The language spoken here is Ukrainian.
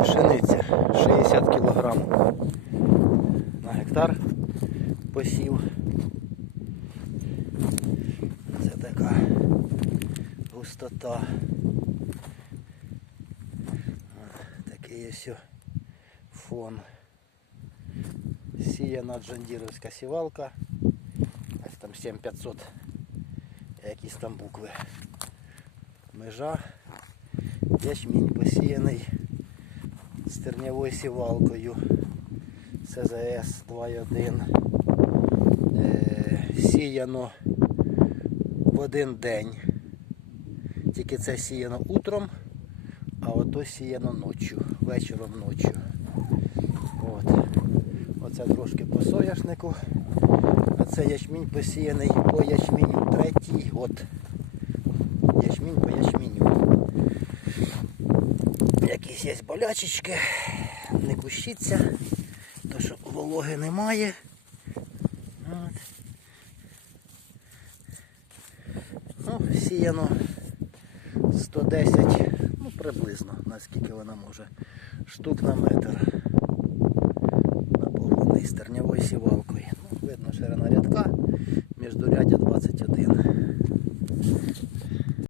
Пшениця 60 кг на гектар посів. Це така густота. От, такий ось фон. Сіяна джандіровська сівалка. Ось там 7500 якісь там букви. Межа. Ячмінь посіяний стернявою сівалкою. СЗС 2.1. Е, сіяно в один день. Тільки це сіяно утром, а ото сіяно ночі, вечором ночі. От. Оце трошки по соняшнику. А це ячмінь посіяний по ячміню третій год. Ячмінь по ячміню. Якісь є болячечки, не кущиться, то що вологи немає. Ну, сіяно 110, ну приблизно, наскільки вона може, штук на метр. На погонний стернявою сівалкою. Ну, видно ширина рядка, міждурядя 21.